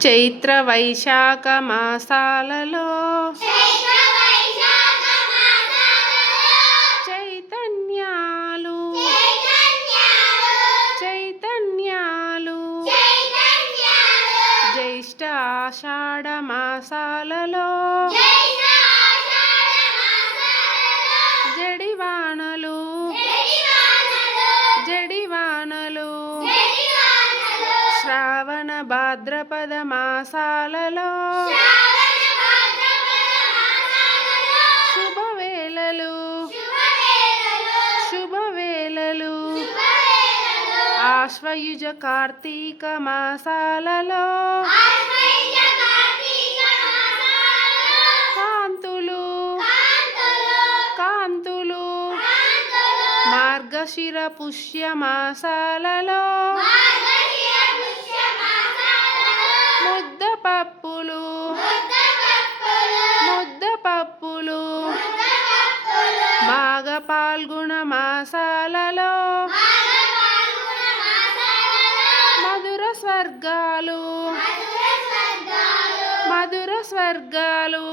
చైత్ర వైశాఖ మాసాలలో చైతన్యాలు చైతన్యాలు జ్యేష్ఠ ఆషాఢ మాసాలలో జడివానలు జడివానలు శ్రావణ భాద్రపద మాసాలలో శుభవేళలు శుభవేళలు ఆశ్వయుజ కార్తీక మాసాలలో కాంతులు కాంతులు మార్గశిర పుష్య మాసాలలో ముద్దపప్పులు ముద్దపప్పులు మాఘ పాల్గొన మాసాలలో మధుర స్వర్గాలు మధుర స్వర్గాలు